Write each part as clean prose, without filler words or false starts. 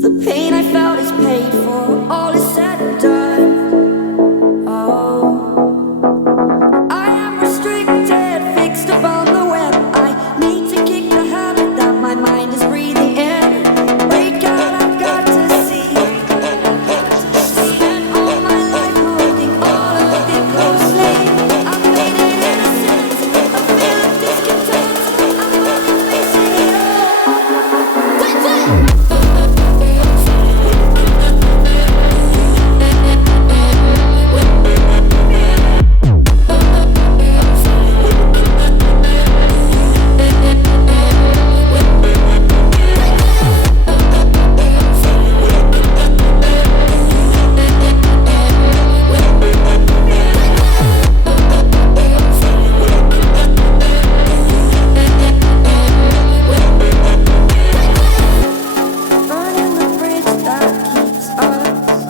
The pain I felt is paid for, all is said and done. Oh, I am restricted, fixed upon the web. I need to kick the habit that my mind is breathing in. Break out, I've got to see. Spent all my life holding all of it closely. I've made it innocent, a feel of discontent. I'm only facing it all. Burning the bridge that keeps us.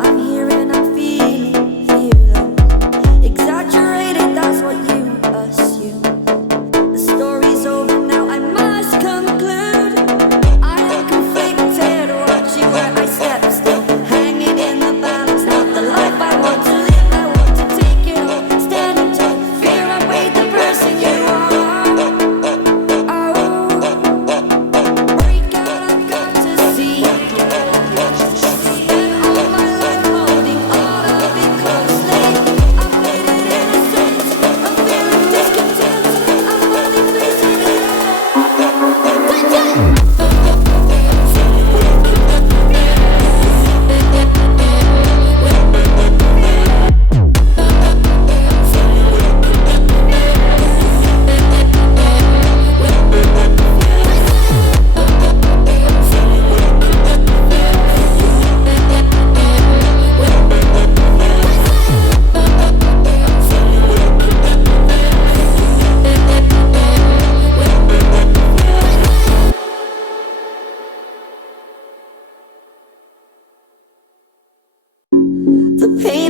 I'm here and I'm feeling fearless. Exaggerated, that's what you assume. The story's over now, I must conclude. I am conflicted, watching where I step still. Hanging in the balance, not the life I want to live. I want to take it all, standing tall. Fear I weighed the person you are. Oh, break out, I've got to see. Spent all my life holding all of it closely. I've made it innocent, a feel of discontent. I'm only facing it all. The pain